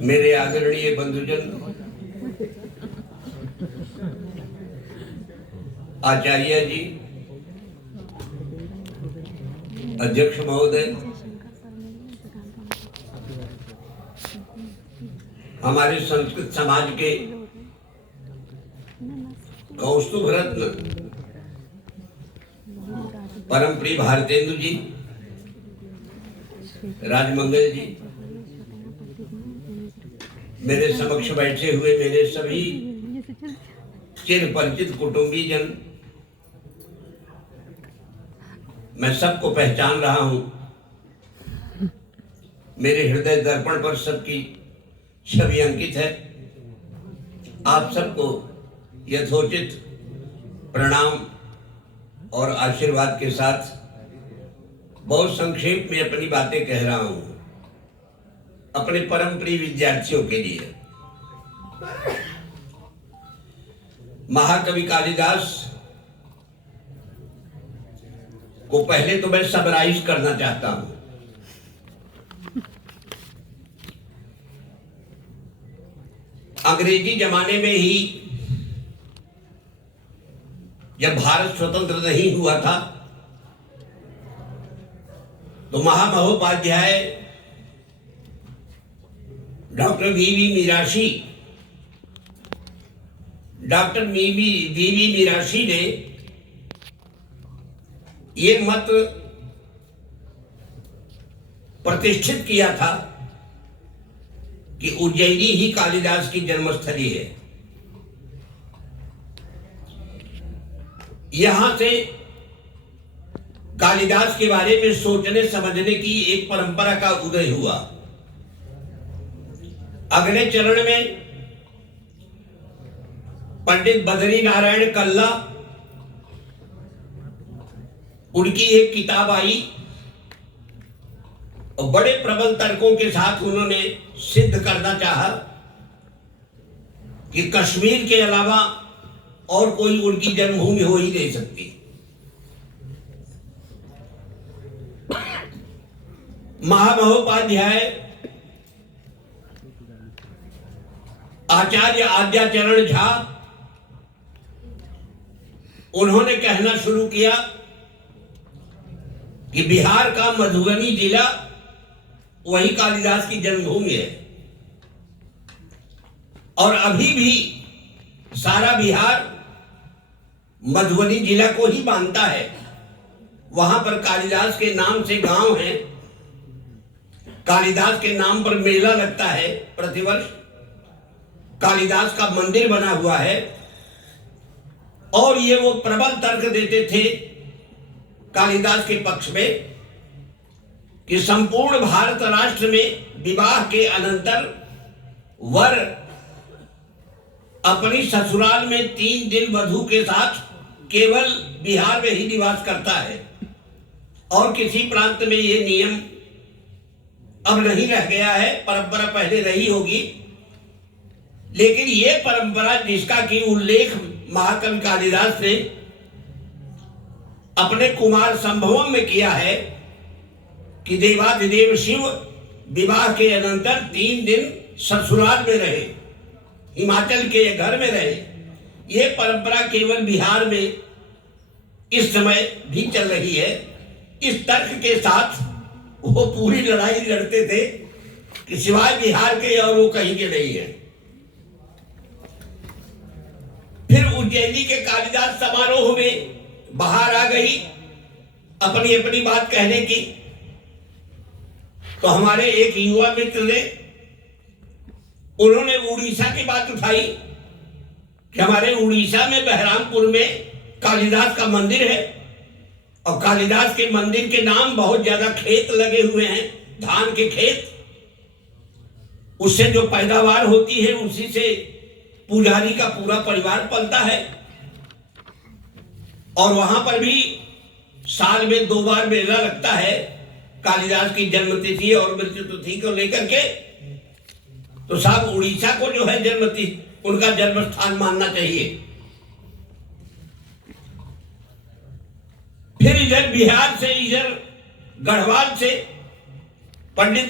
मेरे आदरणीय बंधुजन, आचार्य जी, अध्यक्ष महोदय, हमारे संस्कृत समाज के कौस्तुभ रत्न परम प्रिय भारतेंदु जी, राजमंगल जी, मेरे समक्ष बैठे हुए मेरे सभी चिर परिचित कुटुंबी जन, मैं सबको पहचान रहा हूं। मेरे हृदय दर्पण पर सबकी छवि अंकित है। आप सबको यथोचित प्रणाम और आशीर्वाद के साथ बहुत संक्षेप में अपनी बातें कह रहा हूं अपने परम प्रिय विद्यार्थियों के लिए। महाकवि कालिदास को पहले तो मैं समराइज करना चाहता हूं। अंग्रेजी जमाने में ही जब भारत स्वतंत्र नहीं हुआ था तो महामहोपाध्याय डॉक्टर वी.वी. मीराशी ने ये मत प्रतिष्ठित किया था कि उज्जैनी ही कालिदास की जन्मस्थली है। यहां से कालिदास के बारे में सोचने समझने की एक परंपरा का उदय हुआ। अगले चरण में पंडित बद्री नारायण कल्ला, उनकी एक किताब आई और बड़े प्रबल तर्कों के साथ उन्होंने सिद्ध करना चाहा कि कश्मीर के अलावा और कोई उनकी जन्मभूमि हो ही नहीं सकती। महामहोपाध्याय आचार्य आद्याचरण झा, उन्होंने कहना शुरू किया कि बिहार का मधुबनी जिला वही कालिदास की जन्मभूमि है और अभी भी सारा बिहार मधुबनी जिला को ही मानता है। वहां पर कालिदास के नाम से गांव है, कालिदास के नाम पर मेला लगता है प्रतिवर्ष, कालिदास का मंदिर बना हुआ है। और ये वो प्रबल तर्क देते थे कालिदास के पक्ष में कि संपूर्ण भारत राष्ट्र में विवाह के अनंतर वर अपनी ससुराल में 3 दिन वधू के साथ केवल बिहार में ही निवास करता है और किसी प्रांत में ये नियम अब नहीं रह गया है। परंपरा पहले रही होगी, लेकिन ये परंपरा जिसका कि उल्लेख महाकवि कालिदास ने अपने कुमार संभवम में किया है कि देवाधिदेव शिव विवाह के अनंतर 3 दिन ससुराल में रहे, हिमाचल के घर में रहे, ये परंपरा केवल बिहार में इस समय भी चल रही है। इस तर्क के साथ वो पूरी लड़ाई लड़ते थे कि सिवाय बिहार के और वो कहीं के नहीं है। फिर उज्जैनी के कालिदास समारोह में बाहर आ गई अपनी अपनी बात कहने की। तो हमारे एक युवा मित्र ने, उन्होंने उड़ीसा की बात उठाई कि हमारे उड़ीसा में बहरामपुर में कालिदास का मंदिर है और कालिदास के मंदिर के नाम बहुत ज्यादा खेत लगे हुए हैं, धान के खेत, उससे जो पैदावार होती है उसी से पुजारी का पूरा परिवार पलता है। और वहां पर भी साल में 2 बार मेला लगता है कालिदास की जन्मतिथि और मृत्यु तिथि को लेकर के। तो साहब उड़ीसा को जो है जन्मतिथि उनका जन्म स्थान मानना चाहिए। फिर इधर बिहार से, इधर गढ़वाल से पंडित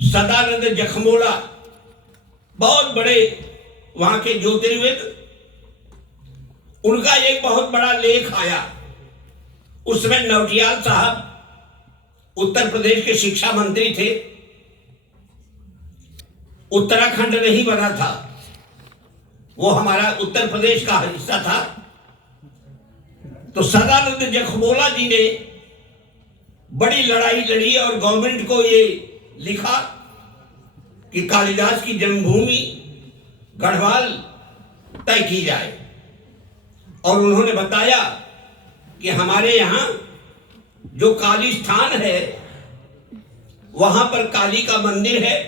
सदानंद जखमोला, बहुत बड़े वहां के ज्योतिर्विद, उनका एक बहुत बड़ा लेख आया। उसमें नौटियाल साहब उत्तर प्रदेश के शिक्षा मंत्री थे, उत्तराखंड नहीं बना था, वो हमारा उत्तर प्रदेश का हिस्सा था। तो सदानंद जखमोला जी ने बड़ी लड़ाई लड़ी और गवर्नमेंट को ये लिखा कि कालिदास की जन्मभूमि गढ़वाल तय की जाए। और उन्होंने बताया कि हमारे यहाँ जो काली स्थान है वहां पर काली का मंदिर है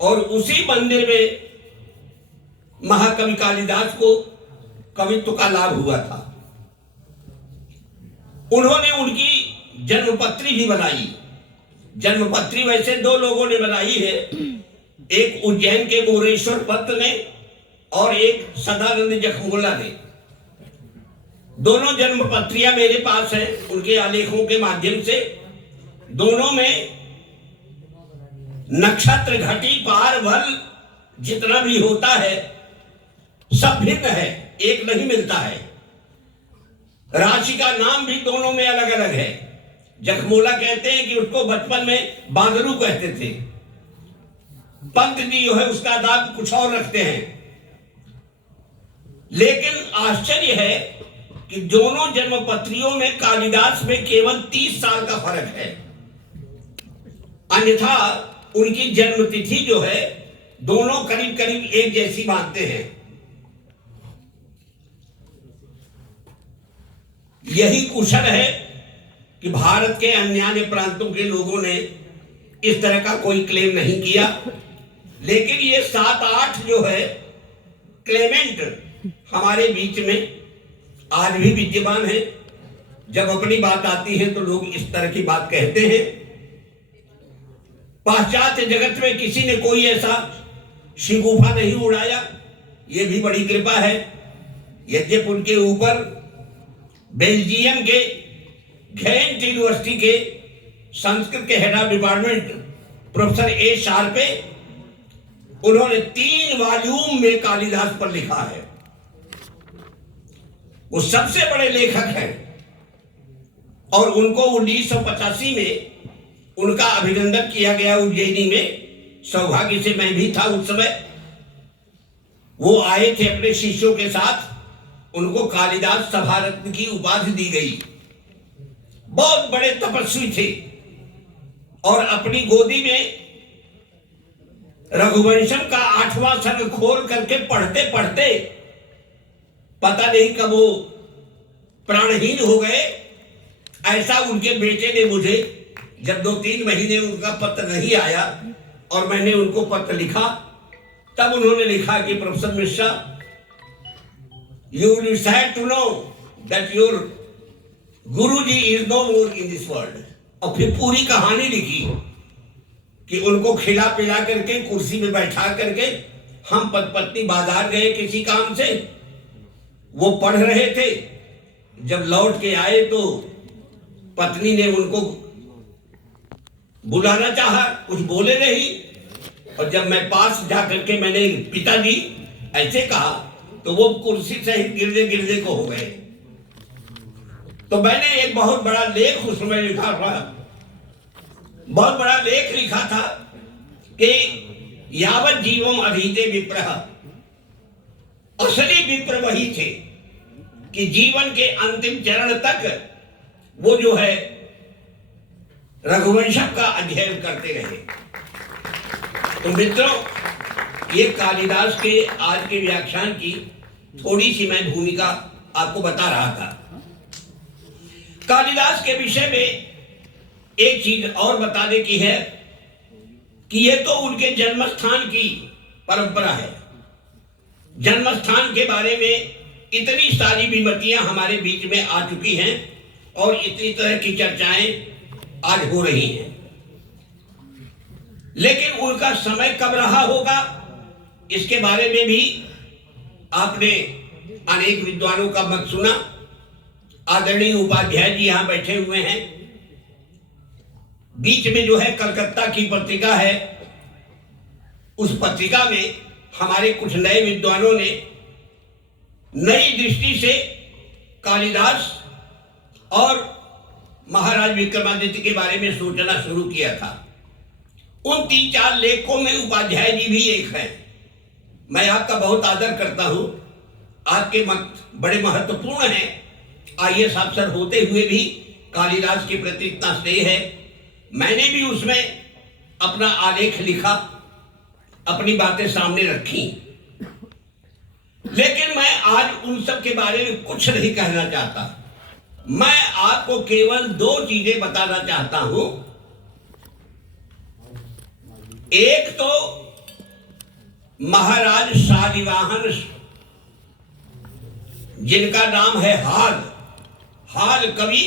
और उसी मंदिर में महाकवि कालिदास को कवित्व का लाभ हुआ था। उन्होंने उनकी जन्मपत्री भी बनाई। जन्मपत्री वैसे दो लोगों ने बनाई है, एक उज्जैन के मोरेश्वर पत्त ने और एक सदानंद जखमोला ने। दोनों जन्मपत्रियां मेरे पास हैं, उनके आलेखों के माध्यम से। दोनों में नक्षत्र, घटी, पार, वल जितना भी होता है सब भिन्न है, एक नहीं मिलता है। राशि का नाम भी दोनों में अलग अलग है। जखमोला कहते हैं कि उसको बचपन में बादरू कहते थे, पंत जी जो है उसका नाम कुछ और रखते हैं। लेकिन आश्चर्य है कि दोनों जन्मपत्रियों में कालिदास में केवल 30 साल का फर्क है, अन्यथा उनकी जन्मतिथि जो है दोनों करीब करीब एक जैसी मानते हैं। यही कुशल है कि भारत के अन्य प्रांतों के लोगों ने इस तरह का कोई क्लेम नहीं किया, लेकिन ये 7-8 जो है क्लेमेंट हमारे बीच में आज भी विद्यमान है। जब अपनी बात आती है तो लोग इस तरह की बात कहते हैं। पाश्चात्य जगत में किसी ने कोई ऐसा शिगुफा नहीं उड़ाया, ये भी बड़ी कृपा है। यद्यपि उनके ऊपर बेल्जियम के घेंट यूनिवर्सिटी के संस्कृत के head of department professor A Sharpe, उन्होंने 3 वॉल्यूम में कालिदास पर लिखा है। वो सबसे बड़े लेखक हैं और उनको 1985 में उनका अभिनंदन किया गया उज्जैनी में। सौभाग्य से मैं भी था उस समय। वो आए थे अपने शिष्यों के साथ, उनको कालिदास सभारत्न की उपाधि दी गई। बहुत बड़े तपस्वी थे और अपनी गोदी में रघुवंशम का 8वां सर्ग खोल करके पढ़ते पढ़ते पता नहीं कब वो प्राणहीन हो गए। ऐसा उनके बेटे ने मुझे, जब 2-3 महीने उनका पत्र नहीं आया और मैंने उनको पत्र लिखा, तब उन्होंने लिखा कि professor Mishra, you will sad to know that your guruji is no more in this world. और फिर पूरी कहानी लिखी कि उनको खिला पिला करके कुर्सी में बैठा करके हम पत्नी बाजार गए किसी काम से, वो पढ़ रहे थे। जब लौट के आए तो पत्नी ने उनको बुलाना चाहा, कुछ बोले नहीं। और जब मैं पास जा करके मैंने पिताजी ऐसे कहा तो वो कुर्सी से गिरदे गिरदे को हो गए। तो मैंने एक बहुत बड़ा लेख उसमें लिखा था, बहुत बड़ा लेख लिखा था कि यावत जीवों अधीते विप्रः, असली विप्र वही थे कि जीवन के अंतिम चरण तक वो जो है रघुवंशम का अध्ययन करते रहे। तो मित्रों, ये कालिदास के आज के व्याख्यान की थोड़ी सी मैं भूमिका आपको बता रहा था। कालिदास के विषय में एक चीज और बताने की है कि ये तो उनके जन्मस्थान की परंपरा है। जन्मस्थान के बारे में इतनी सारी विमतियां हमारे बीच में आ चुकी हैं और इतनी तरह की चर्चाएं आज हो रही हैं, लेकिन उनका समय कब रहा होगा इसके बारे में भी आपने अनेक विद्वानों का मत सुना। आदरणीय उपाध्याय जी यहाँ बैठे हुए हैं। बीच में जो है कलकत्ता की पत्रिका है, उस पत्रिका में हमारे कुछ नए विद्वानों ने नई दृष्टि से कालिदास और महाराज विक्रमादित्य के बारे में सोचना शुरू किया था। उन 3-4 लेखकों में उपाध्याय जी भी एक हैं। मैं आपका बहुत आदर करता हूं, आपके मत बड़े महत्वपूर्ण हैं। IAS अफसर होते हुए भी कालिदास के प्रति इतना स्नेह है। मैंने भी उसमें अपना आलेख लिखा, अपनी बातें सामने रखी, लेकिन मैं आज उन सब के बारे में कुछ नहीं कहना चाहता। मैं आपको केवल 2 चीजें बताना चाहता हूं। एक तो महाराज शालिवाहन, जिनका नाम है हाल कवि,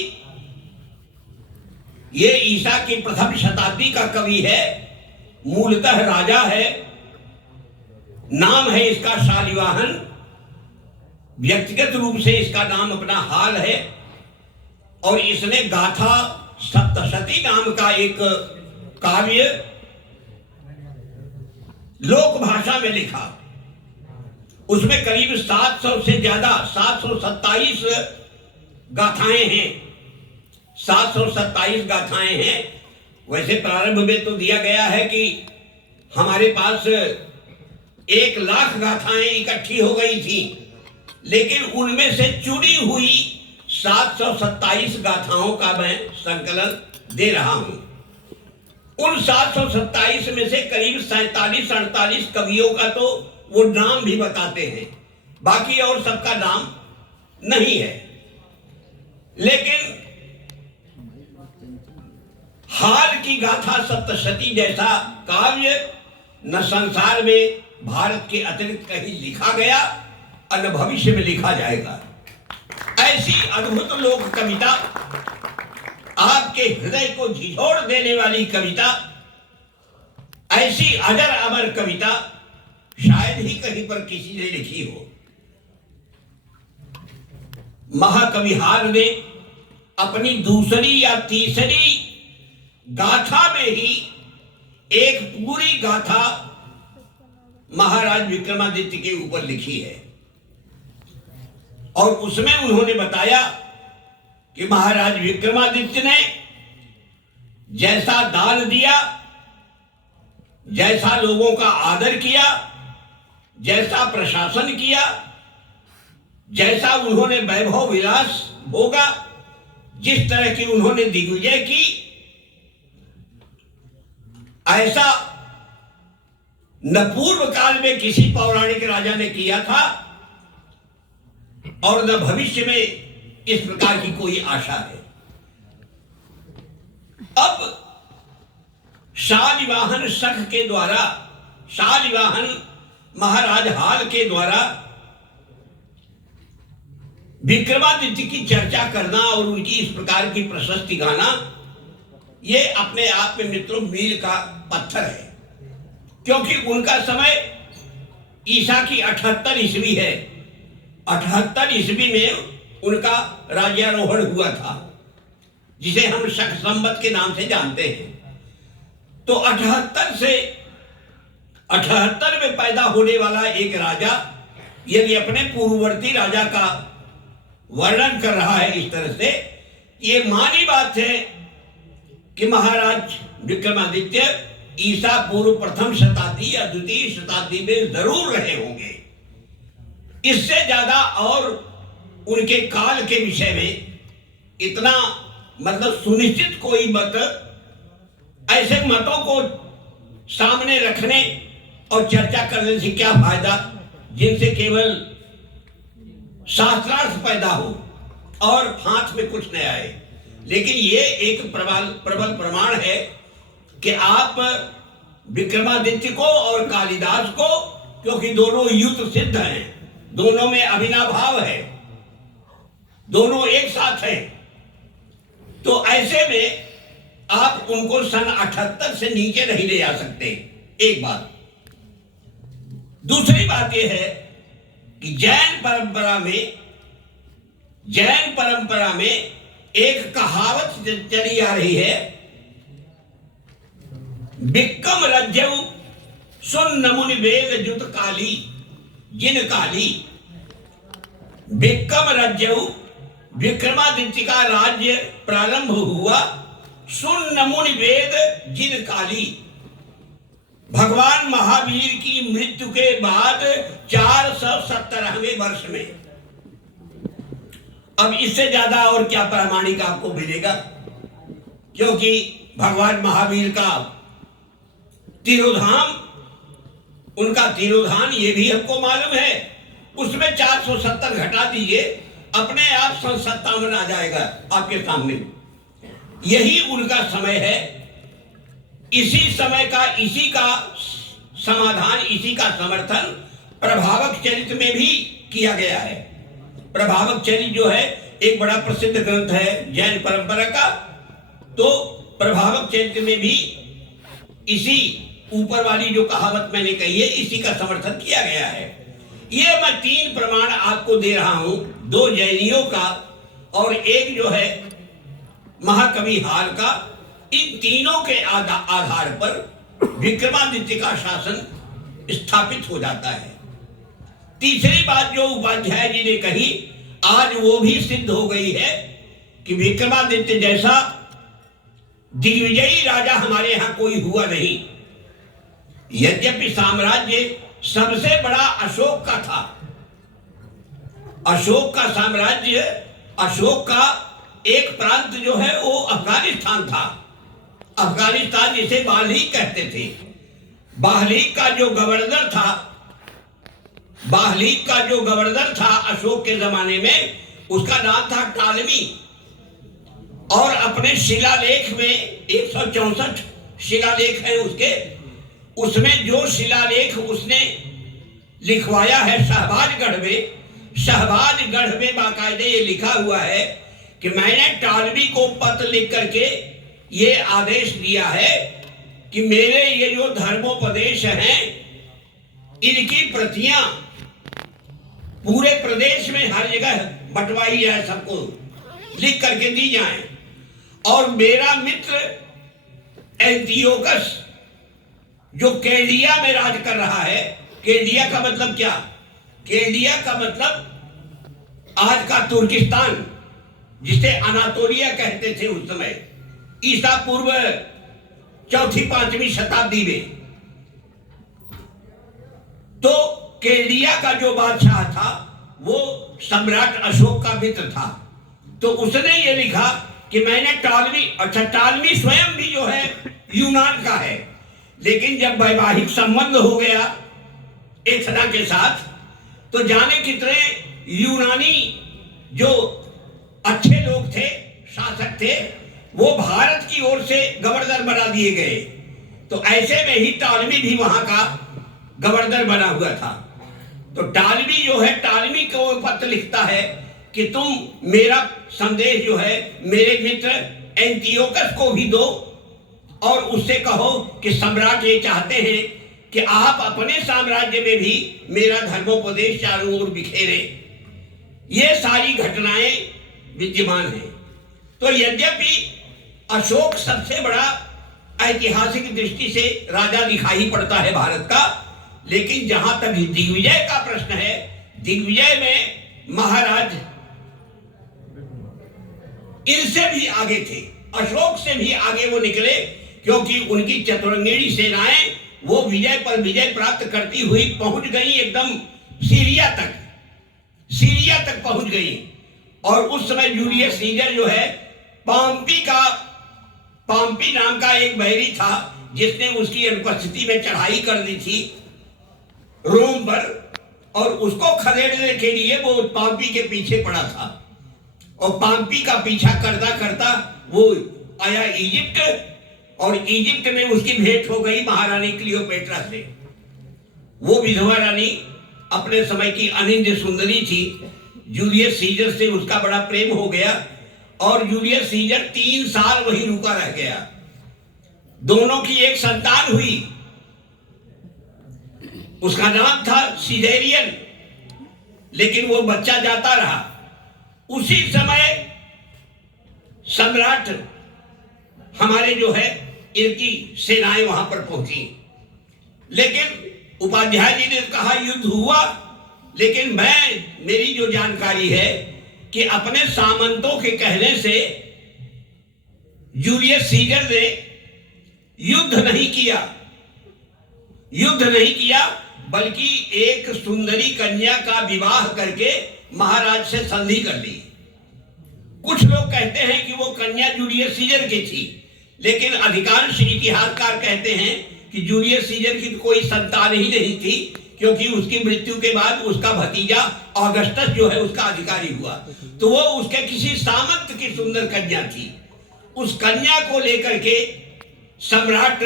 ये ईसा की प्रथम शताब्दी का कवि है, मूलतः राजा है, नाम है इसका शालिवाहन, व्यक्तिगत रूप से इसका नाम अपना हाल है, और इसने गाथा सप्तशती नाम का एक काव्य लोक भाषा में लिखा। उसमें करीब 700 से ज्यादा 727 गाथाएं हैं, 727 गाथाएं हैं। वैसे प्रारंभ में तो दिया गया है कि हमारे पास 1,00,000 गाथाएं इकट्ठी हो गई थी, लेकिन उनमें से चुनी हुई 727 गाथाओं का मैं संकलन दे रहा हूं। उन 727 में से करीब 47-48 कवियों का तो वो नाम भी बताते हैं, बाकी और सबका नाम नहीं है। लेकिन हाल की गाथा सप्तशती जैसा काव्य न संसार में भारत के अतिरिक्त कहीं लिखा गया और न भविष्य में लिखा जाएगा। ऐसी अद्भुत लोक कविता, आपके हृदय को झिझोड़ देने वाली कविता, ऐसी अजर अमर कविता शायद ही कहीं पर किसी ने लिखी हो। महाकवि हाल ने अपनी दूसरी या तीसरी गाथा में ही एक पूरी गाथा महाराज विक्रमादित्य के ऊपर लिखी है, और उसमें उन्होंने बताया कि महाराज विक्रमादित्य ने जैसा दान दिया, जैसा लोगों का आदर किया, जैसा प्रशासन किया, जैसा उन्होंने वैभव विलास भोगा, जिस तरह की उन्होंने दिग्विजय की, ऐसा न पूर्व काल में किसी पौराणिक राजा ने किया था और न भविष्य में इस प्रकार की कोई आशा है। अब शालिवाहन शक के द्वारा, शालिवाहन महाराज हाल के द्वारा विक्रमादित्य की चर्चा करना और उनकी इस प्रकार की प्रशस्ति गाना, ये अपने आप में मित्रों मील का पत्थर है, क्योंकि उनका समय ईसा की 78 ईस्वी है। 78 ईस्वी में उनका राज्यारोहण हुआ था, जिसे हम शक संवत के नाम से जानते हैं। तो 78 से 78 में पैदा होने वाला एक राजा यदि अपने पूर्ववर्ती राजा का वर्णन कर रहा है इस तरह से, ये मानी बात है कि महाराज विक्रमादित्य ईसा पूर्व प्रथम शताब्दी या द्वितीय शताब्दी में जरूर रहे होंगे। इससे ज्यादा और उनके काल के विषय में इतना मतलब सुनिश्चित कोई मत, ऐसे मतों को सामने रखने और चर्चा करने से क्या फायदा, जिनसे केवल शास्त्रार्थ पैदा हो और हाथ में कुछ न आए। लेकिन ये एक प्रबल प्रमाण है कि आप विक्रमादित्य को और कालिदास को, क्योंकि दोनों युत सिद्ध हैं, दोनों में अविनाभाव है, दोनों एक साथ हैं, तो ऐसे में आप उनको सन 78 से नीचे नहीं ले जा सकते। एक बात। दूसरी बात यह है कि जैन परंपरा में जैन परंपरा में एक कहावत चली आ रही है, बिक्कम रज्जव सुन नमुनि वेद जुत काली जिन काली। बिक्कम रज्जव, विक्रमादित्य का राज्य प्रारंभ हुआ, सुन नमुनि वेद जिन काली। भगवान महावीर की मृत्यु के बाद 417वें वर्ष में। अब इससे ज्यादा और क्या प्रामाणिक आपको मिलेगा, क्योंकि भगवान महावीर का तिरोधाम, उनका तिरोधान ये भी हमको मालूम है, उसमें 470 घटा दीजिए, अपने आप 57 आ जाएगा आपके सामने। यही उनका समय है, इसी समय का, इसी का समाधान, इसी का समर्थन प्रभावक चरित्र में भी किया गया है। प्रभावक चरित्र जो है एक बड़ा प्रसिद्ध ग्रंथ है जैन परंपरा का, तो प्रभावक चरित्र में भी इसी ऊपर वाली जो कहावत मैंने कही है, इसी का समर्थन किया गया है। ये मैं 3 प्रमाण आपको दे रहा हूं, 2 जैनियों का और एक जो है महाकवि हाल का। इन तीनों के आधार पर विक्रमादित्य का शासन स्थापित हो जाता है। तीसरी बात जो उपाध्याय जी ने कही, आज वो भी सिद्ध हो गई है कि विक्रमादित्य जैसा दिग्विजयी राजा हमारे यहां कोई हुआ नहीं। यद्यपि साम्राज्य सबसे बड़ा अशोक का था, अशोक का साम्राज्य, अशोक का एक प्रांत जो है वो अफगानिस्तान था। अफगानिस्तान जिसे बाहलीक कहते थे। बाहलीक का जो गवर्नर था, बाहलीक का जो गवर्नर था अशोक के जमाने में, उसका नाम था टालमी। और अपने शिलालेख में 164 शिलालेख है उसके, उसमें जो शिलालेख उसने लिखवाया है शहबाजगढ़ में, शहबाजगढ़ में बाकायदे ये लिखा हुआ है कि मैंने टालमी को पत्र लिख करके ये आदेश दिया है कि मेरे ये जो धर्मोपदेश हैं, इनकी प्रतियां पूरे प्रदेश में हर जगह बंटवाई जाए, सबको लिख करके दी जाए। और मेरा मित्र एंटियोकस जो केल्डिया में राज कर रहा है, केल्डिया का मतलब क्या? केल्डिया का मतलब आज का तुर्किस्तान, जिसे अनातोलिया कहते थे उस समय, ईसा पूर्व 4वीं-5वीं शताब्दी में। तो केल्डिया का जो बादशाह था वो सम्राट अशोक का मित्र था। तो उसने ये लिखा कि मैंने टालमी, अच्छा टालमी स्वयं भी जो है यूनान का है, लेकिन जब वैवाहिक संबंध हो गया एथना के साथ, तो जाने कितने यूनानी जो अच्छे लोग थे, शासक थे, वो भारत की ओर से गवर्नर बना दिए गए। तो ऐसे में ही टालमी भी वहां का गवर्नर बना हुआ था। तो टालमी जो है, टालमी को पत्र लिखता है कि तुम मेरा संदेश जो है मेरे मित्र एंटियोकस को भी दो और उससे कहो कि सम्राट ये चाहते हैं कि आप अपने साम्राज्य में भी मेरा धर्मोपदेश चारों ओर बिखेरे। ये सारी घटनाएं विद्यमान हैं। तो यद्यपि अशोक सबसे बड़ा ऐतिहासिक दृष्टि से राजा दिखाई पड़ता है भारत का, लेकिन जहां तक दिग्विजय का प्रश्न है, दिग्विजय में महाराज इनसे भी आगे थे, अशोक से भी आगे वो निकले, क्योंकि उनकी चतुरंगिणी सेनाएं वो विजय पर विजय प्राप्त करती हुई पहुंच गई एकदम सीरिया तक, सीरिया तक पहुंच गई। और उस समय जूलियस सीजर जो है, पाम्पी नाम का एक बैरी था जिसने उसकी अनुपस्थिति में चढ़ाई कर दी थी रोम पर, और उसको खदेड़ने के लिए वो पाम्पी के पीछे पड़ा था। और पाम्पी का पीछा करता करता वो आया इजिप्ट, और इजिप्ट में उसकी भेंट हो गई महारानी क्लियोपेट्रा से। वो विधवा रानी अपने समय की अनिंद्य सुंदरी थी। जूलियस सीजर से उसका बड़ा प्रेम हो गया और जूलियस सीजर 3 साल वहीं रुका रह गया। दोनों की एक संतान हुई, उसका नाम था सीजेरियन, लेकिन वो बच्चा जाता रहा। उसी समय सम्राट हमारे जो है इनकी सेनाएं वहां पर पहुंची, लेकिन उपाध्याय जी ने कहा युद्ध हुआ, लेकिन मेरी जो जानकारी है कि अपने सामंतों के कहने से जूलियस सीजर ने युद्ध नहीं किया, बल्कि एक सुंदरी कन्या का विवाह करके महाराज से संधि कर ली। कुछ लोग कहते हैं कि वो कन्या जूलियस सीजर की थी, लेकिन अधिकांश इतिहासकार कहते हैं कि जूलियस सीजर की कोई संतान ही नहीं थी, क्योंकि उसकी मृत्यु के बाद उसका भतीजा ऑगस्टस जो है उसका अधिकारी हुआ, तो वो उसके किसी सामंत की सुंदर कन्या थी। उस कन्या को लेकर के सम्राट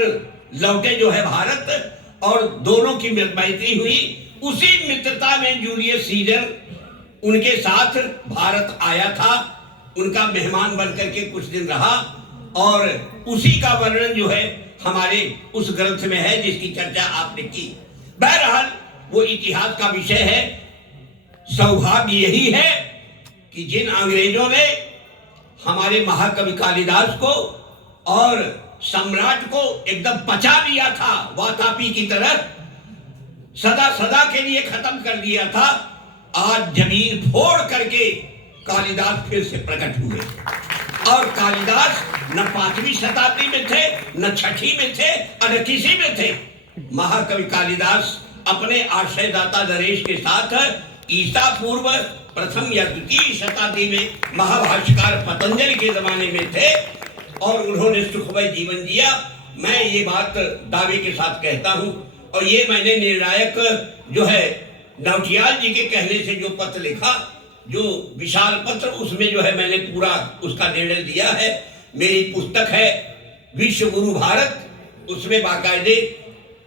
लौटे जो है भारत, और दोनों की मैत्री हुई। उसी मित्रता में जूलियस सीजर उनके साथ भारत आया था, उनका मेहमान बनकर के कुछ दिन रहा, और उसी का वर्णन जो है हमारे उस ग्रंथ में है जिसकी चर्चा आपने की। बहरहाल वो इतिहास का विषय है। सौभाग्य यही है कि जिन अंग्रेजों ने हमारे महाकवि कालिदास को और सम्राट को एकदम पचा लिया था, वातापी की तरह सदा सदा के लिए खत्म कर दिया था, आज जमीन फोड़ करके कालिदास फिर से प्रकट हुए। और कालिदास न 5वीं शताब्दी में थे, न 6वीं में थे, और न किसी में थे। महाकवि कालिदास अपने आश्रयदाता नरेश के साथ ईसा पूर्व प्रथम या द्वितीय शताब्दी में महाभाष्यकार पतंजलि के जमाने में थे, और उन्होंने सुखमय जीवन जिया। मैं ये बात दावे के साथ कहता हूं, और ये मैंने निर्णायक जो है नौटियाल जी के कहने से जो पत्र लिखा, जो विशाल पत्र, उसमें जो है मैंने पूरा उसका निर्णय दिया है। मेरी पुस्तक है विश्व गुरु भारत, उसमें बाकायदे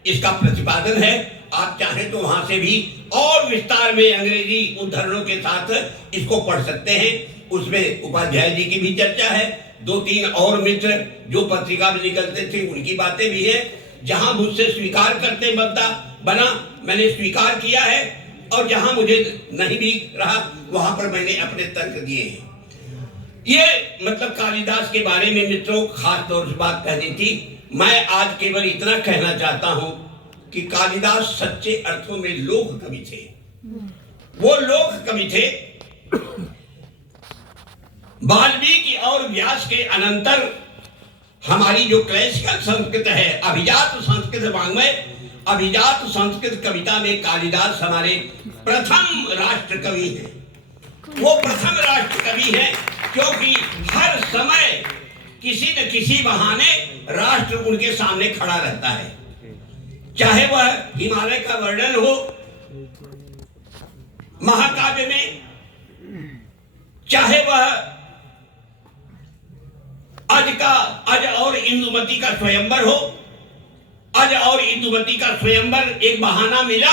इसका प्रतिपादन है। आप चाहें तो वहां से भी और विस्तार में अंग्रेजी उद्धरणों के साथ इसको पढ़ सकते हैं। उसमें उपाध्याय जी की भी चर्चा है, 2-3 और मित्र जो पत्रिका में निकलते थे उनकी बातें भी है। जहां मुझसे स्वीकार करते बना मैंने स्वीकार किया है, और जहां मुझे नहीं भी रहा वहां पर मैंने अपने तर्क दिए हैं। ये मतलब कालिदास के बारे में मित्रों खास तौर से बात कहनी थी। मैं आज केवल इतना कहना चाहता हूं कि कालिदास सच्चे अर्थों में लोक कवि थे। वो लोक कवि थे। वाल्मीकि और व्यास के अनंतर हमारी जो क्लासिकल संस्कृत है, अभिजात संस्कृत वाङ्मय, अभिजात संस्कृत कविता में कालिदास हमारे प्रथम राष्ट्र कवि हैं। वो प्रथम राष्ट्र कवि है क्योंकि हर समय किसी न किसी बहाने राष्ट्र उनके सामने खड़ा रहता है, चाहे वह हिमालय का वर्णन हो महाकाव्य में, चाहे वह अज और इंदुमती का स्वयंवर हो। अज और इंदुमती का स्वयंवर एक बहाना मिला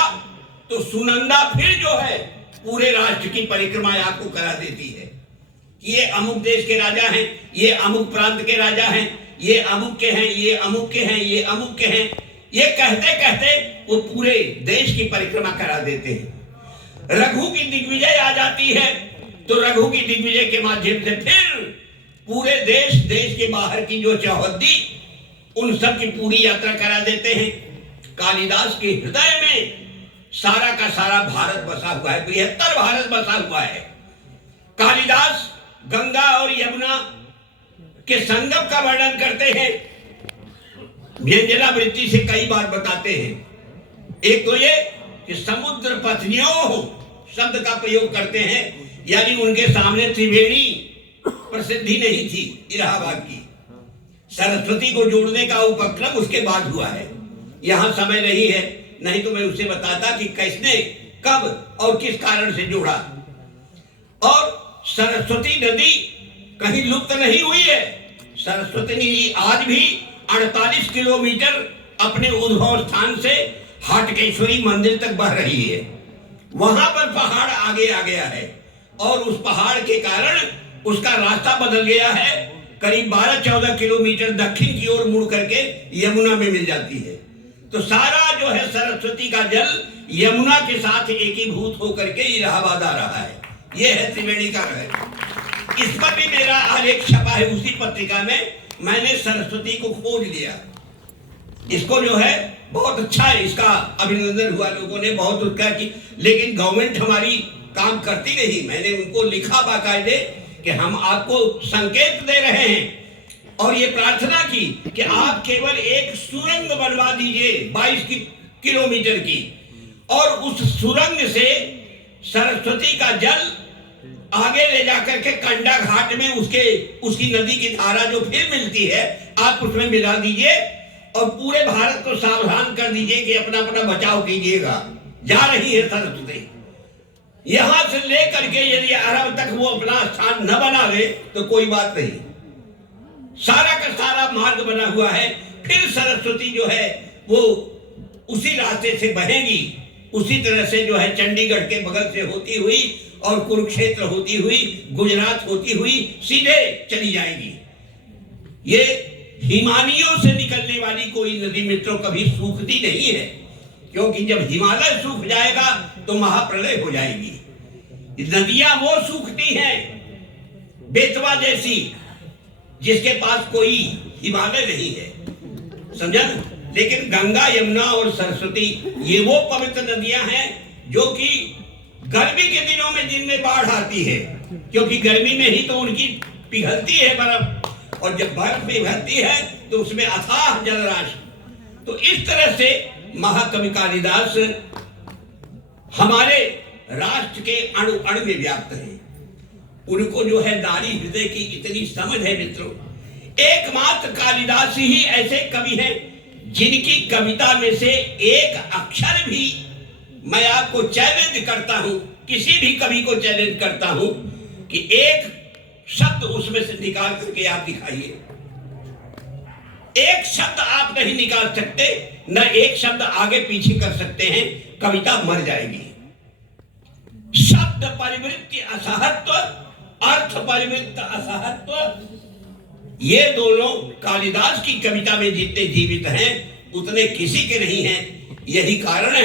तो सुनंदा फिर जो है पूरे राष्ट्र की परिक्रमा आपको करा देती है कि ये अमुक देश के राजा हैं, ये अमुक प्रांत के राजा हैं, ये अमुक के हैं, ये अमुक के हैं, ये अमुक के हैं। ये कहते कहते वो पूरे देश की परिक्रमा करा देते हैं। रघु की दिग्विजय आ जाती है तो रघु की दिग्विजय के माध्यम से फिर पूरे देश के बाहर की जो चौहद्दी, उन सब की पूरी यात्रा करा देते हैं। कालिदास के हृदय में सारा का सारा भारत बसा हुआ है, बृहत्तर भारत बसा हुआ है। कालिदास गंगा और यमुना के संगम का वर्णन करते हैं, व्यंजनावृत्ति से कई बार बताते हैं। एक तो ये कि समुद्र पत्नियों शब्द का प्रयोग करते हैं, यानी उनके सामने त्रिवेणी प्रसिद्धि नहीं थी इलाहाबाद की। सरस्वती को जोड़ने का उपक्रम उसके बाद हुआ है। यहां समय नहीं है, नहीं तो मैं उसे बताता कि किसने कब और किस कारण से जोड़ा। और सरस्वती नदी कहीं लुप्त नहीं हुई है। सरस्वती नदी आज भी 48 किलोमीटर अपने उद्भव स्थान से हाटकेश्वरी मंदिर तक बह रही है। वहां पर पहाड़ आगे आ गया है, और उस पहाड़ के कारण उसका रास्ता बदल गया है। करीब 12-14 किलोमीटर दक्षिण की ओर मुड़ करके यमुना में मिल जाती है। तो सारा जो है सरस्वती का जल यमुना के साथ एकीभूत होकर के इलाहाबाद आ रहा है। ये है त्रिवेणी का रहस्य। इस पर भी मेरा आलेख छपा है उसी पत्रिका में। मैंने सरस्वती को खोज लिया। इसको जो है बहुत अच्छा है, इसका अभिनंदन हुआ लोगों ने, बहुत उसका की, लेकिन गवर्नमेंट हमारी काम करती नहीं। मैंने उनको लिखा बाकायदे कि हम आपको संकेत दे रहे हैं और ये प्रार्थना की कि आप केवल एक सुरंग बनवा दीजिए 22 किलोमीटर की, और उस सुरंग से सरस्वती का जल आगे ले जाकर के कंडा घाट में उसकी नदी की धारा जो फिर मिलती है आप उसमें मिला दीजिए, और पूरे भारत को सावधान कर दीजिए कि अपना अपना बचाव कीजिएगा। जा रही है सरस्वती, यहां से लेकर के यदि अरब तक वो अपना स्थान न बना ले तो कोई बात नहीं, सारा का सारा मार्ग बना हुआ है। फिर सरस्वती जो है वो उसी रास्ते से बहेगी, उसी तरह से जो है चंडीगढ़ के बगल से होती हुई और कुरुक्षेत्र होती हुई गुजरात होती हुई सीधे चली जाएगी। ये हिमालयों से निकलने वाली कोई नदी मित्रों कभी सूखती नहीं है, क्योंकि जब हिमालय सूख जाएगा तो महाप्रलय हो जाएगी। नदियां वो सूखती हैं बेतवा जैसी, जिसके पास कोई हिमालय नहीं है, समझा। लेकिन गंगा, यमुना और सरस्वती ये वो पवित्र नदियां हैं जो कि गर्मी के दिनों में जिनमें बाढ़ आती है, क्योंकि गर्मी में ही तो उनकी पिघलती है बर्फ, और जब बर्फ पिघलती है तो उसमें अथाह जलराशि। तो इस तरह से महाकवि कालिदास हमारे राष्ट्र के अणु अणु में व्याप्त है। उनको जो है नारी हृदय की इतनी समझ है मित्रों। एकमात्र कालिदास ही ऐसे कवि हैं जिनकी कविता में से एक अक्षर भी, मैं आपको चैलेंज करता हूं, किसी भी कवि को चैलेंज करता हूं कि एक शब्द उसमें से निकाल करके आप दिखाइए। एक शब्द आप नहीं निकाल सकते, न एक शब्द आगे पीछे कर सकते हैं, कविता मर जाएगी। शब्द परिवृत्ति असहत्व, अर्थ परिवृत्त असहत्व, ये दोनों कालिदास की कविता में जितने जीवित हैं उतने किसी के नहीं हैं। यही कारण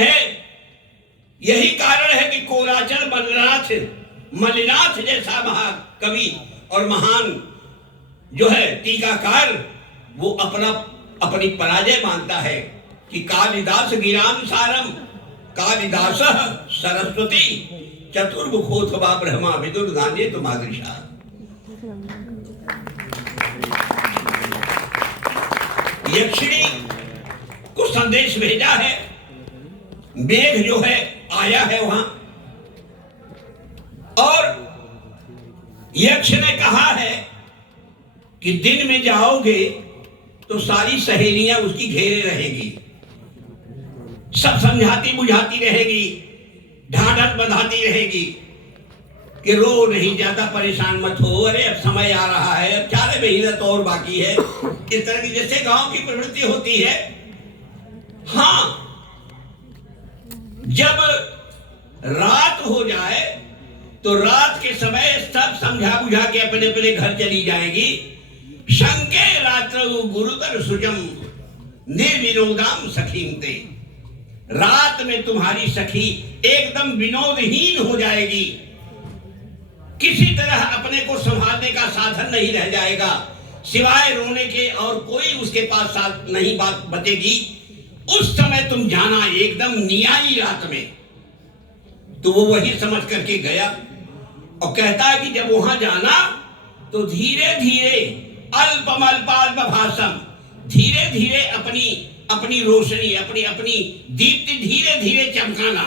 है कि कोलाचल मल्लिनाथ जैसा महाकवि और महान जो है टीकाकार, वो अपनी पराजय मानता है कि कालिदास गिराम सारम, कालिदास सरस्वती चतुर्मुखोऽथवा ब्रह्मा विदुर्धान्ये तो मादृशा। यक्षिणी को संदेश भेजा है, मेघ जो है आया है वहां, और यक्ष ने कहा है कि दिन में जाओगे तो सारी सहेलियां उसकी घेरे रहेगी, सब समझाती बुझाती रहेगी, ढांढस बंधाती रहेगी कि रो नहीं, ज्यादा परेशान मत हो, अरे अब समय आ रहा है, अब 4 महीने तो और बाकी है। इस तरह की जैसे गांव की प्रवृत्ति होती है। हाँ, जब रात हो जाए तो रात के समय सब समझा बुझा के अपने अपने घर चली जाएगी। शंके रात्र गुरुतर सुजम निर्विनोदाम सखीमते, रात में तुम्हारी सखी एकदम विनोदहीन हो जाएगी, किसी तरह अपने को संभालने का साधन नहीं रह जाएगा, सिवाय रोने के और कोई उसके पास साथ नहीं बात बचेगी। उस समय तुम जाना एकदम नियाई रात में। तो वो वही समझ करके गया और कहता है कि जब वहां जाना तो धीरे धीरे अल्पमल्पाल्प भाषम, धीरे धीरे अपनी रोशनी, अपनी दीप्ति धीरे धीरे चमकाना,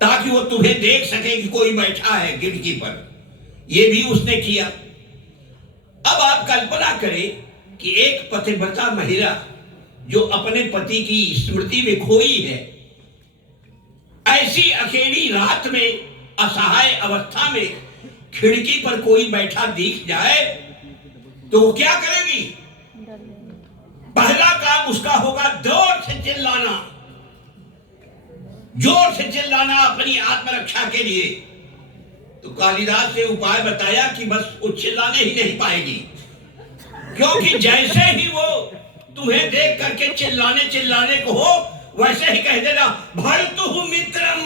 ताकि वो तुम्हें देख सके कि कोई बैठा है खिड़की पर। ये भी उसने किया। अब आप कल्पना करें कि एक पतिव्रता महिला जो अपने पति की स्मृति में खोई है, ऐसी अकेली रात में असहाय अवस्था में खिड़की पर कोई बैठा दिख जाए तो वो क्या करेगी? पहला काम उसका होगा जोर से चिल्लाना, जोर से चिल्लाना अपनी आत्मरक्षा के लिए। तो कालिदास ने उपाय बताया कि बस वो चिल्लाने ही नहीं पाएगी, क्योंकि जैसे ही वो तुम्हें देख करके चिल्लाने को हो, वैसे ही कह देना भर्तुः मित्रम,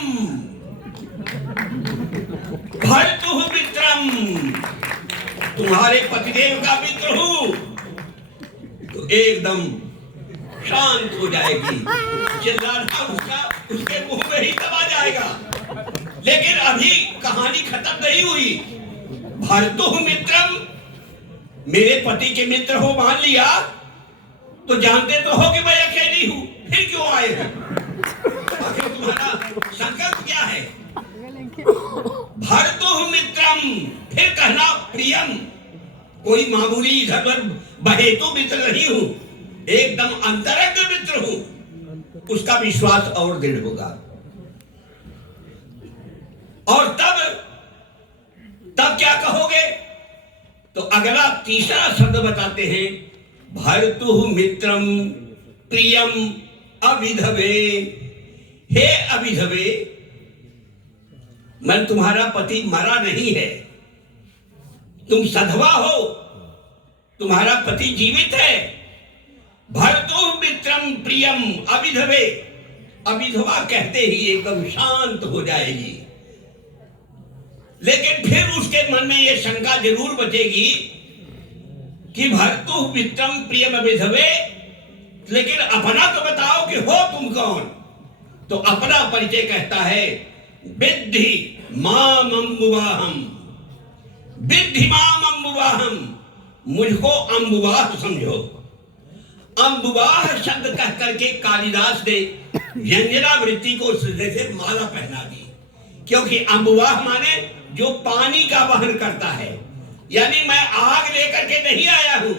भर्तुः मित्रम, तुम्हारे पतिदेव का मित्र हूं, तो एकदम शांत हो जाएगी। चिल्लाना उसके मुंह में ही दबा जाएगा। लेकिन अभी कहानी खत्म नहीं हुई। भर्तुः मित्रम, मेरे पति के मित्र हो मान लिया, तो जानते तो हो कि मैं अकेली हूं, फिर क्यों आए हैं? आखिर तुम्हारा संकल्प क्या है? भर्तुः मित्रम, फिर कहना प्रियम, कोई मामूली इधर उधर बहेतु मित्र नहीं हूं, एकदम अंतरंग मित्र हूं। उसका विश्वास और दृढ़ होगा। और तब क्या कहोगे? तो अगला तीसरा शब्द बताते हैं, भर्तुः मित्रम प्रियम अविधवे। हे अविधवे, मैं तुम्हारा पति मरा नहीं है, तुम सधवा हो, तुम्हारा पति जीवित है। भर्तुः मित्रम प्रियम अविधवे, अविधवा कहते ही एकदम शांत हो जाएगी। लेकिन फिर उसके मन में यह शंका जरूर बचेगी कि भर्तुः मित्रम प्रियम अविधवे, लेकिन अपना तो बताओ कि हो तुम कौन? तो अपना परिचय कहता है, विद्धि माम अम्बुवाहम, विद्धि माम अम्बुवाहम, मुझको अम्बुवाह समझो। अम्बुवाह शब्द कह करके कालिदास ने व्यंजनावृत्ति को जैसे माला पहना दी, क्योंकि अम्बुवाह माने जो पानी का वहन करता है। यानी मैं आग लेकर के नहीं आया हूं,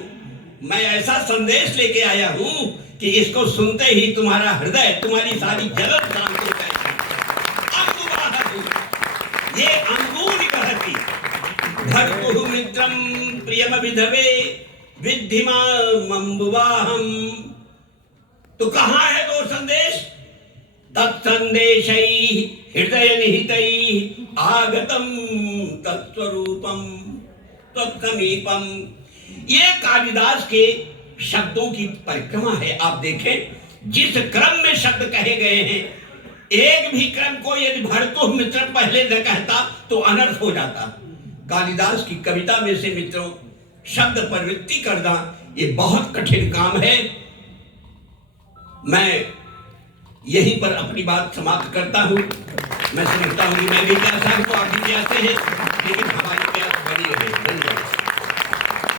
मैं ऐसा संदेश लेके आया हूं कि इसको सुनते ही तुम्हारा हृदय, तुम्हारी सारी जलन शांत हो जाएगी। ये अंगूरी कहती, भर्तुः मित्रम प्रियम विधवे विद्धि माम अम्बुवाहम। तो कहां है वो संदेश? तत्संदेशै हृदय निहितै आगतम तत्स्वरूपम तत्समीपम। ये कालिदास के शब्दों की परिक्रमा है। आप देखें जिस क्रम में शब्द कहे गए हैं, एक भी क्रम को यदि भर्तुः मित्रम पहले न कहता तो अनर्थ हो जाता। कालिदास की कविता में से मित्रों शब्द प्रवृत्ति करना ये बहुत कठिन काम है। मैं यहीं पर अपनी बात समाप्त करता हूं। मैं समझता हूं कि मैं भी क्या तो आप भी कैसे हैं, लेकिन